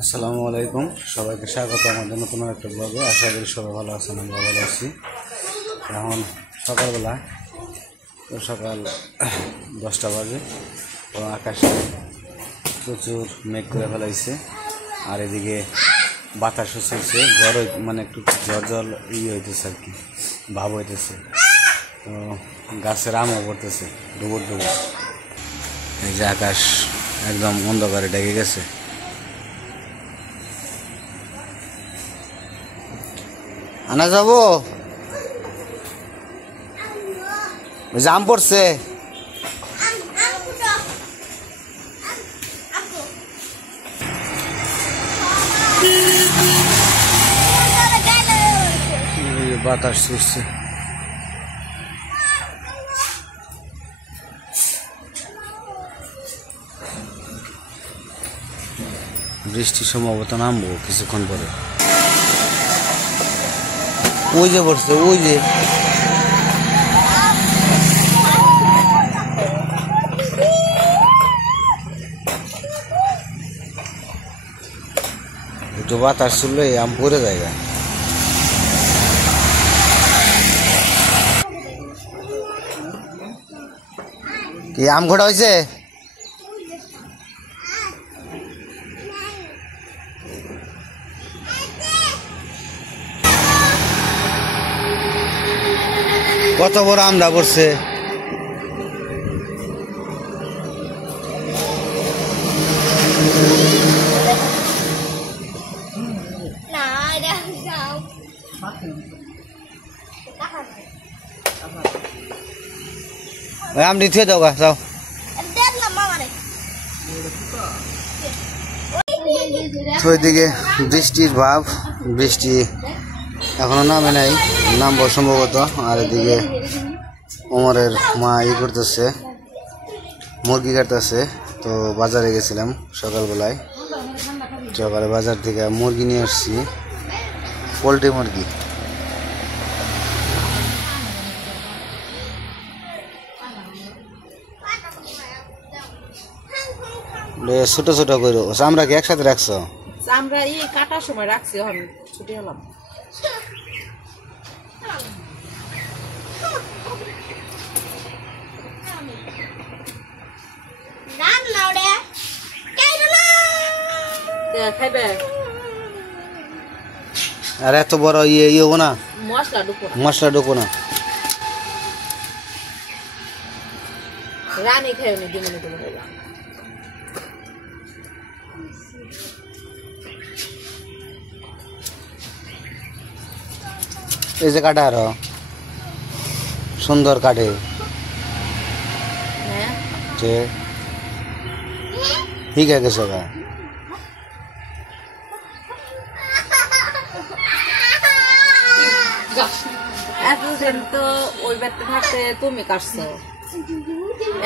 আসসালামু আলাইকুম, সবাইকে স্বাগত আমাদের নতুন একটা ব্লগে। আশা করি সবাই ভালো আছেন, আমরা ভালো আছি। এখন সকালবেলা, তো সকাল 10টা বাজে, তো আকাশে প্রচুর মেঘ করে ফেলাইছে, আর এদিকে বাতাসও চলছে, ঝড় মানে একটু ঝড় হইতেছে আর কি, ভাব হইতেছে। তো গাছের আমও পড়তেছে ডুবুর ডুবুর। এই যে আকাশ একদম অন্ধকারে ঢেকে গেছে। আনা যাবো, জাম পড়ছে। বাতাস ছুটছে। বৃষ্টি সম্ভবত নামবো কিছুক্ষণ পরে। ওই যে পড়ছে, ওই যে একটু বাতাস চললে আম পড়ে জায়গা। কি আম ঘোড়া হয়েছে? কত বড় আমটা পড়ছে। আমটি থুয়ে দাও গা, যাও। তো এদিকে বৃষ্টির ভাব, বৃষ্টি এখনো নামে নাই, নামবো সম্ভবত। আর এদিকে ওমরের মা করতেছে, মুরগি কাটতেছে। তো বাজারে গেছিলাম সকালবেলায়, সকালে বাজার থেকে মুরগি নিয়ে আসছি, পোলট্রি মুরগি। ছোট ছোট করে আমরা কি একসাথে রাখছো? আমরা এই কাটার সময় রাখছি, এখন ছুটি হলাম। আর এত বড় ইয়ে না, মশলা ঢুকো না। রানী খাই নি দিনে দিনে। এই যে কাটা আরো সুন্দর কাটে, ঠিক আছে সবাই। এতদিন তো ওই বাড়িতে থাকতে তুমি কাটছো,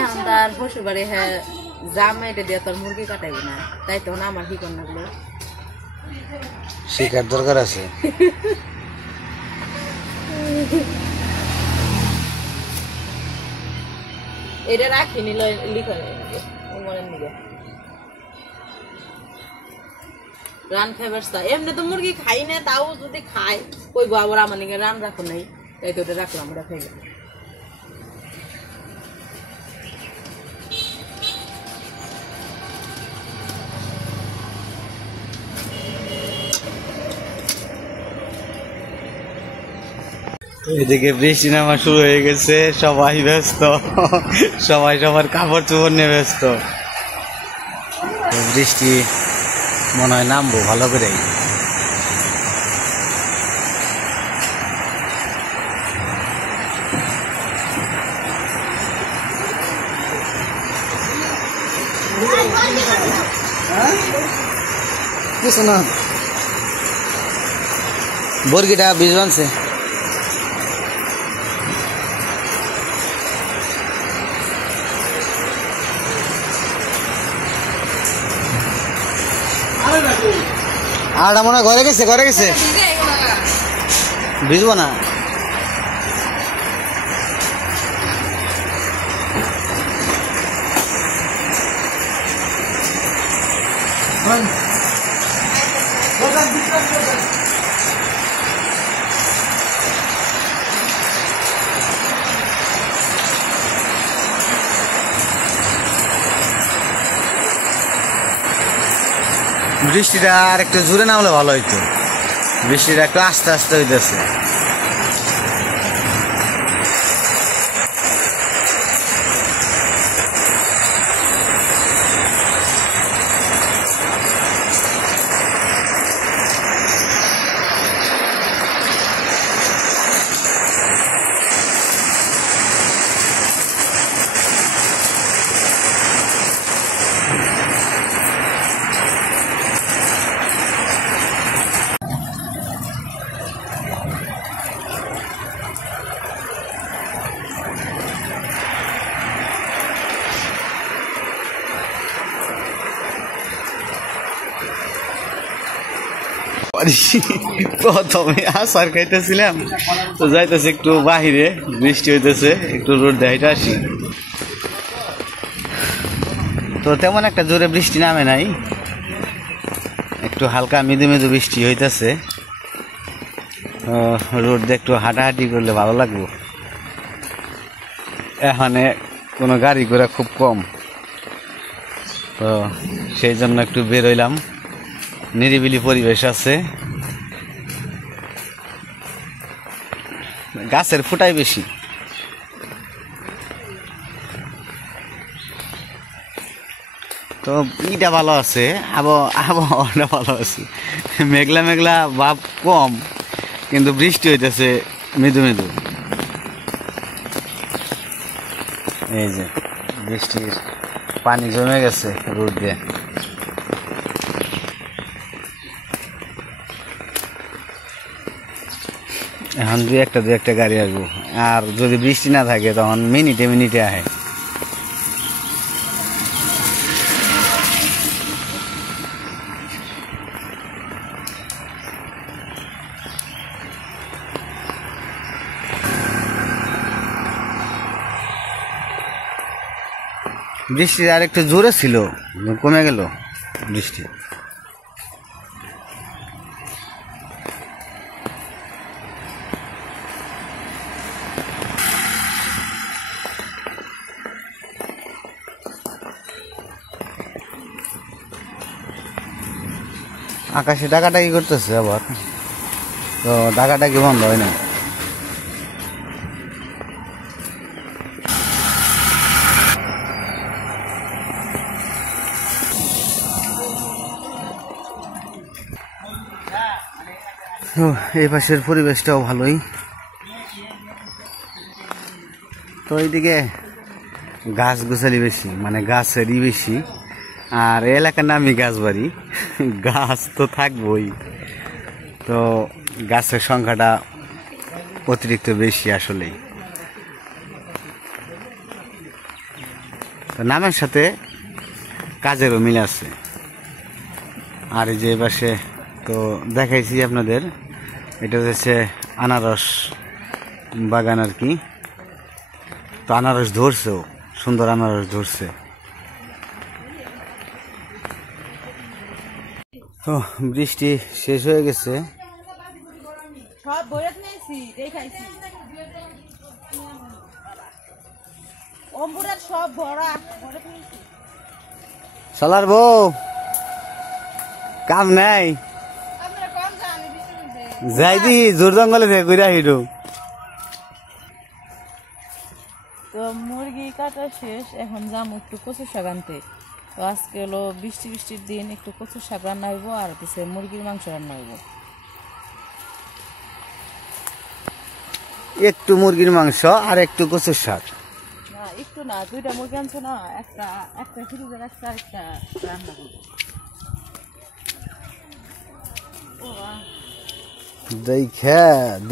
এখন তার শ্বশুর বাড়ি হ্যাঁ জাম এটা দিয়ে তোর মুরগি কাটাইবি না, তাই তো আমার কি কর লাগলো, শিকার দরকার আছে। এটা রাখি নিল লিখা মনের নিবে রান খাইবার। এমনি তো মুরগি খাই না, তাও যদি খাই কইবো আবার আমার নিকে রান রাখো নাই, তাই তো ওটা রাখলাম, ওটা খাই। এদিকে বৃষ্টি নামা শুরু হয়ে গেছে, সবাই ব্যস্ত, সবাই সবার কাপড় চোপড় নিয়ে ব্যস্ত। বৃষ্টি মনে হয় নামবো ভালো করে। কিছু না, বর্গিটা বীজ বানছে। আর মনে হয় ঘরে গেছে, ঘরে গেছে, ভিজবো না। বৃষ্টিটা আর একটু জোরে নামলে ভালো হইতো, বৃষ্টিটা একটু আস্তে আস্তে হইতেছে। প্রথমে আসার খাইতেছিলাম তো যাইতেছে একটু বাহিরে, বৃষ্টি হইতেছে, একটু রোড দেখাইতে আসি। তো তেমন একটা জোরে বৃষ্টি নামে নাই, একটু হালকা মৃদু মৃদু বৃষ্টি হইতেছে। রোড দিয়ে একটু হাঁটাহাঁটি করলে ভালো লাগবো। এখানে কোনো গাড়ি ঘোড়া খুব কম, তো সেই জন্য একটু বেরোইলাম, নিরিবিলি পরিবেশ আছে, গাছের ফুটাই বেশি। তো ইটা ভালো আছে, আবহাওয়াটা ভালো আছে, মেঘলা মেঘলা ভাব কম, কিন্তু বৃষ্টি হইতেছে মৃদু মৃদু। এই যে বৃষ্টির পানি জমে গেছে রোড দিয়ে। এখন দুই একটা গাড়ি আসবো, আর যদি বৃষ্টি না থাকে তখন মিনিটে মিনিটে আহে। বৃষ্টি আর একটু জোরে ছিল, কমে গেল বৃষ্টি। আকাশে ডাকাডাকি করতেছে আবার, তো ডাকাডাকি বন্ধ হয় না। তো এই পাশের পরিবেশটাও ভালোই। তো এইদিকে গাছ গোছালি বেশি, মানে গাছেরই বেশি, আর এলাকার নামই গাছবাড়ি, গাছ তো থাকবই, তো গাছের সংখ্যাটা অতিরিক্ত বেশি আসলেই। তো নামের সাথে কাজেরও মিল আছে। আর এই যে পাশে তো দেখাইছি আপনাদের, এটা হচ্ছে আনারস বাগান আর কি। তো আনারস ধরছেও, সুন্দর আনারস ধরছে। তো বৃষ্টি শেষ হয়ে গেছে, সালার বউ কাম নাই, যাই দি জোর জঙ্গলে থেকে ঘুরে আহিডু। তো মুরগি কাটা শেষ, এখন যাম একটু কচু শাক আনতে। তো আজকে হলো বৃষ্টির দিন, একটু কচু শাক রান্না হইব, আর হচ্ছে মুরগির মাংস রান্না হইব। একটু মুরগির মাংস আর একটু কচুর শাক? না একটু না, দুইটা মুরগি আনছো না, একটা ফ্রিজে রাখছে, একটা রান্না করবো।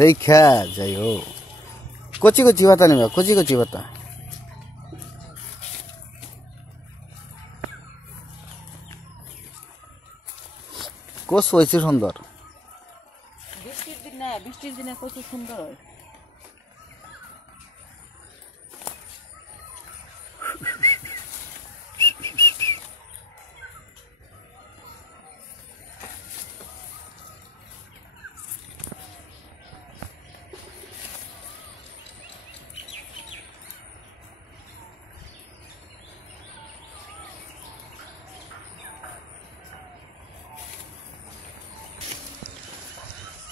দেখা যাই হো, কচি কচি পাতা নিবা, কচি কচি পাতা। কচু হয়েছে সুন্দর, বৃষ্টির দিনে কচু সুন্দর হয়।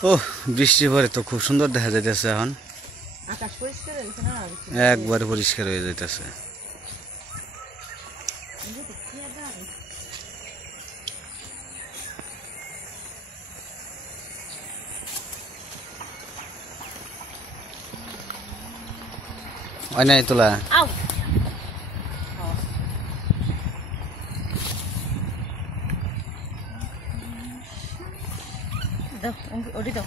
ও বৃষ্টি পরে তো খুব সুন্দর দেখা যাইতেছে এখন, আকাশ পরিষ্কার হয়ে গেছে না? একবারে পরিষ্কার হয়ে যাইতেছে। ওই নাই তোলা আউ দাও ওটি দাও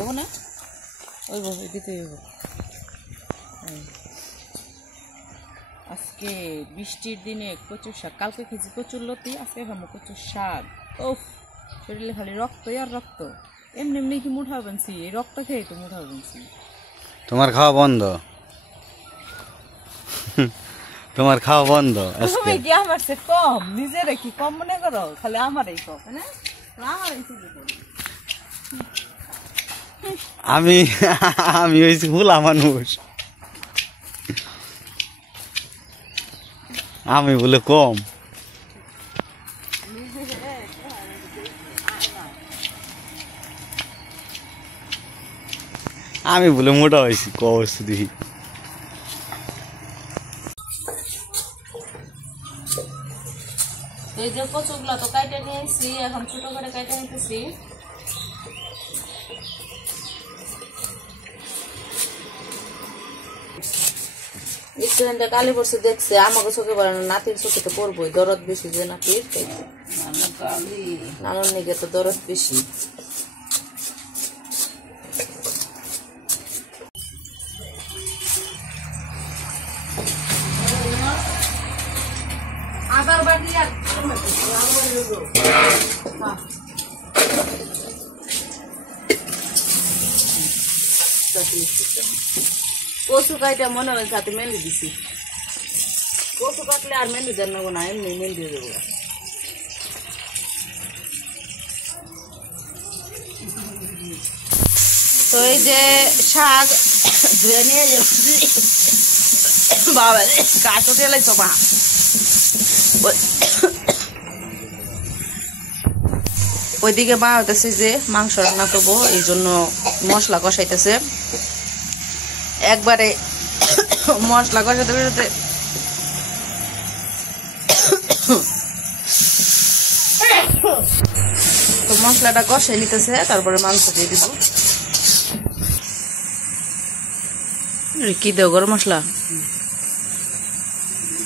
ও না ওই বসে দিতে হবে। আজকে বৃষ্টির দিনে কচুর শাক, কালকে খেয়েছি কচুর লতি, আজকে খাবো কচুর শাক। ওফ, শরীরে খালি রক্ত আর রক্ত। এমনি এমনি কি মুঠা বানছি, এই রক্ত খেয়ে তো মুঠা বানছি। তোমার খাওয়া বন্ধ, তোমার খাওয়া বন্ধ। তুমি কি আমার সে কম, নিজের কি কম মনে করো? খালি আমারই কম না, আমারই আমি আমি হয়েছি ভুলা মানুষ, আমি বলে কম। আমি বলে মোটা হয়েছি কষ্ট দেখি। এই যে কচুগুলা তো কাইটে নিয়েছি, এখন ছোট করে কাইটে নিতেছি। স্টুডেন্টটা কালি পড়ছে দেখছে, আমাকে চোখে পড়ে না, নাতির চোখে তো পড়বই, দরদ বেশি যে নাতির, নানার নিকে তো দরদ বেশি। আবার বাটি আর কচু কাইটা মনে হয় সাথে মেহেন্দি দিছি, কচু কাটলে আর মেহেন্দি দেন নেবো না, এমনি মেহেন্দি দেবো। তো এই যে শাক ধুয়ে নিয়ে যাচ্ছি, বাবা কাঠও টেলাইছো মা। ওইদিকে মা হইতেছে যে মাংস রান্না করবো, এই জন্য মশলা কষাইতেছে। একবারে মশলা কষাতে বেরোতে তো মশলাটা কষাই নিতেছে, তারপরে মাংস দিয়ে দিব। কি দেও গরম মশলা?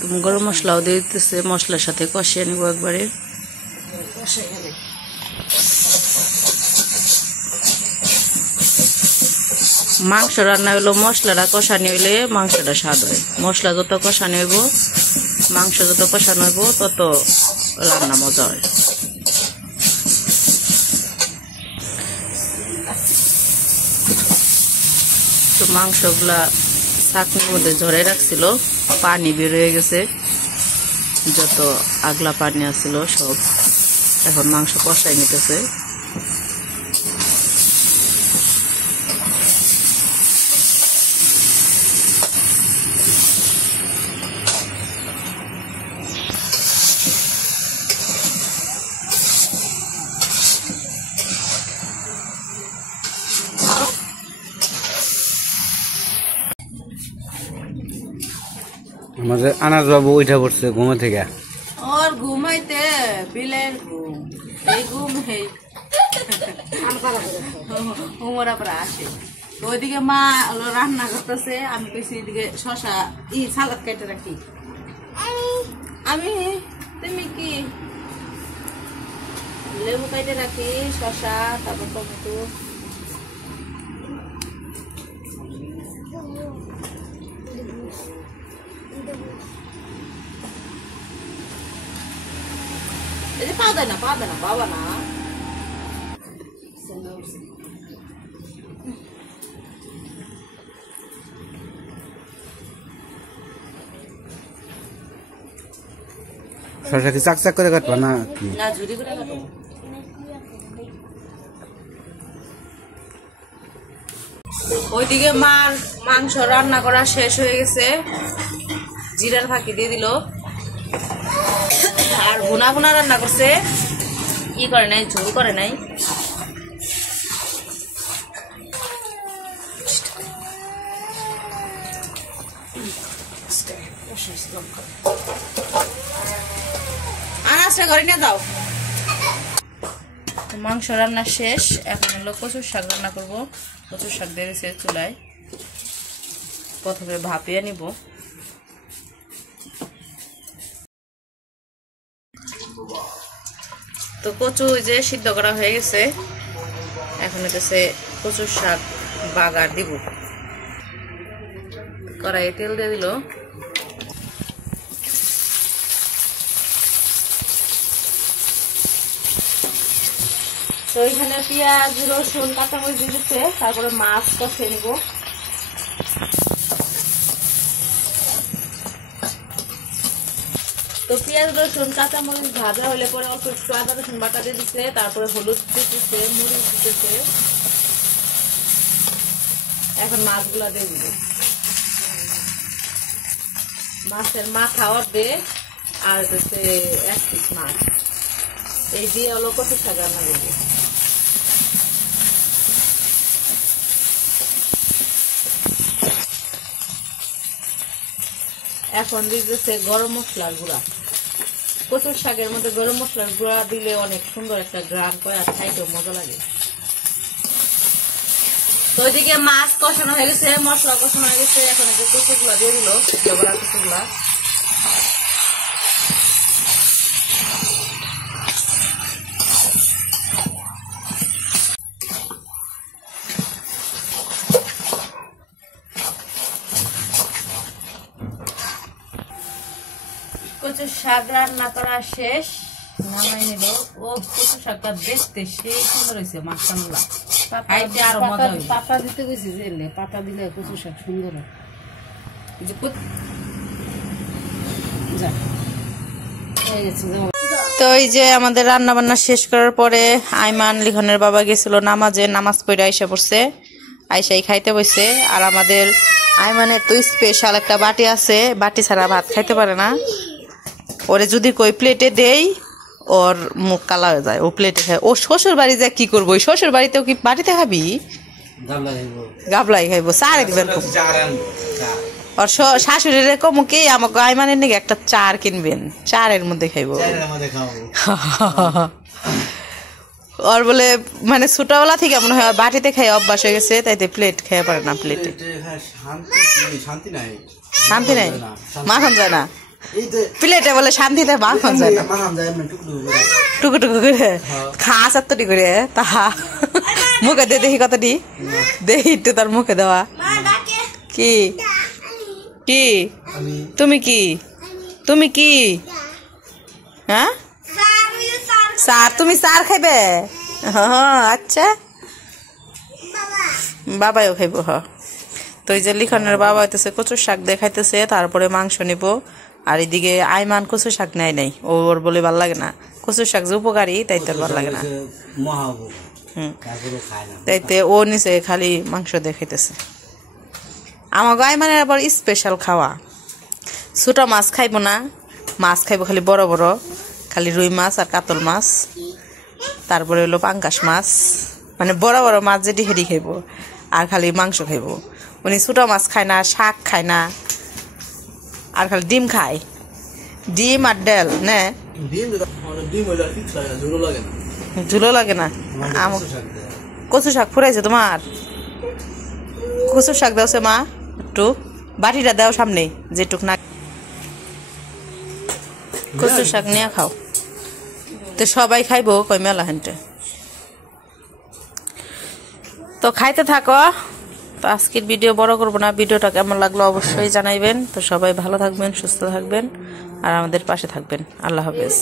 তুমি গরম মশলাও দিয়ে দিতেছে, মশলার সাথে কষিয়ে নিব একবারে। মাংস রান্না হইলো মশলাটা কষানি হইলে মাংসটা স্বাদ হয়। মশলা যত কষানি হইব, মাংস যত কষানো হইব, তত রান্না মজা হয়। তো মাংসগুলা চাকনির মধ্যে ঝরে রাখছিল, পানি বের হয়ে গেছে, যত আগলা পানি আসছিল সব এখন মাংস কষাই নিতেছে। আমাদের আনাজ বাবু উঠা পড়ছে ঘুমে থেকে। ওর ঘুমাইতে বিলের ঘুম, এই ঘুম হুমরা পরে আসে। ওইদিকে মা হলো রান্না করতেছে, আমি কইছি এদিকে শশা সালাদ কেটে রাখি। আমি তুমি কি লেবু কেটে রাখি, শশা, তারপর টমেটো। এই যে পা দেয় না বাবা না। শশা কি চাক চাক করে কাটবা না কি? না, ঝুরি করে কাটবো। ওইদিকে মার মাংস রান্না করা শেষ হয়ে গেছে, জিরার ফাঁকি দিয়ে দিল। আর ভুনা ভুনা রান্না করছে, ই করে নাই, ঝোল করে নাই। আনাজটা ঘরে নিয়ে যাও। মাংস রান্না শেষ, এখন হলো কচুর শাক রান্না করব। কচুর শাক দিয়ে দিয়েছে চুলায়, প্রথমে ভাপিয়ে নিব। তো কচু যে সিদ্ধ করা হয়ে গেছে, এখন হচ্ছে কচুর শাক বাগার দিব। কড়াইয়ে তেল দিয়ে দিল। তো এখানে পেঁয়াজ রসুন কাঁচামরিচ দিয়ে দিচ্ছে, তারপরে মাছ কষে নিব। তো পেঁয়াজ রসুন কাঁচামরিচ ভাজা হলে পরে অল্প একটু আদা রসুন বাটা দিয়ে দিচ্ছে, তারপরে হলুদ দিতেছে, মরিচ দিতেছে। এখন মাছগুলা দিয়ে দিব। মাছের মাথা অর্ধেক আর হচ্ছে 1 পিস মাছ, এই দিয়ে হলো কচুর শাক রান্না করব। এখন দিতেছে গরম মশলার গুঁড়া। কচুর শাকের মধ্যে গরম মশলার গুঁড়া দিলে অনেক সুন্দর একটা গ্রান করে, আর খাইতেও মজা লাগে। তো ওইদিকে মাছ কষানো হয়ে গেছে, মশলা কষানো হয়ে গেছে। এখন কচুগুলা দিয়ে দিল, জবরা কচুগুলা। কচুর শাক রান্না করা শেষ, নামাই নিল। ও কচুর শাকটা দেখতে সেই সুন্দর হয়েছে, মাশাআল্লাহ। খাইতে আরো মজা হইবে। পাতা দিতে গেছি, যে পাতা দিলে কচুর শাক সুন্দর হয়। তো এই যে আমাদের রান্না বান্না শেষ করার পরে আইমান লিখনের বাবা গেছিল নামাজে, নামাজ পড়ে আইসা পড়ছে, আইসাই খাইতে বসে। আর আমাদের আইমানের তো স্পেশাল একটা বাটি আছে, বাটি ছাড়া ভাত খাইতে পারে না। ওরে যদি কই প্লেটে দেই, ওর মুখ কালা হয়ে যায়, ও প্লেটে খায়। ও শ্বশুর বাড়ি যায় কি করবো, ওই শ্বশুর বাড়িতেও কি বাটিতে খাবি? গাবলাই খাইবো, চারে দিবেন। আর শাশুড়ির কমু কি আমাকে আইমানের নাকি একটা চার কিনবেন, চারের মধ্যে খাইবো। ওর বলে মানে ছোটবেলা থেকে মনে হয় বাটিতে খাই অভ্যাস হয়ে গেছে, তাইতে প্লেট খেয়ে পারে না। প্লেটে শান্তি নাই, মাখন যায় না। প্লেটে বলে শান্তিতে মাখন যায় না, টুকু টুকু করে খা চারটি করে। তাহা মুখে দিয়ে দেখি কতটি, দেখি একটু তার মুখে দেওয়া। কি কি তুমি কি তুমি কি হ্যাঁ স্যার, তুমি স্যার খাইবে? হ্যাঁ আচ্ছা, বাবাও খাইব। হ তো এই যে লিখনের বাবা হইতেছে কচুর শাক দেখাইতেছে, তারপরে মাংস নিব। আর এদিকে আইমান কচুর শাক নেয় নাই, ওর বলে ভাল লাগে না। কচুর শাক যে উপকারী, তাই তোর ভাল লাগে না। তাইতে ও নিচে খালি মাংস দেখাইতেছে। আমাকে আইমানের আবার স্পেশাল খাওয়া, ছোট মাছ খাইব না, মাছ খাইব খালি বড় বড়, খালি রুই মাছ আর কাতল মাছ, তারপরে হলো পাঙ্কাশ মাছ, মানে বড় বড় মাছ যেটি হেরি খাইব। আর খালি মাংস খাইব। উনি ছোট মাছ খায় না, শাক খায় না, আর খালি ডিম খায়, ডিম আর ডাল নে। ঝুলো লাগে না। কচু শাক ফুরাইছে তোমার? কচুর শাক দেওছে মা, একটু বাটিটা দাও সামনে, যেটুক না কচুর শাক নিয়ে খাও। তো সবাই খাইবো কই মেলা হেনটে, তো খাইতে থাকো। তো আজকের ভিডিও বড় করবো না, ভিডিওটা কেমন লাগলো অবশ্যই জানাইবেন। তো সবাই ভালো থাকবেন, সুস্থ থাকবেন, আর আমাদের পাশে থাকবেন। আল্লাহ হাফেজ।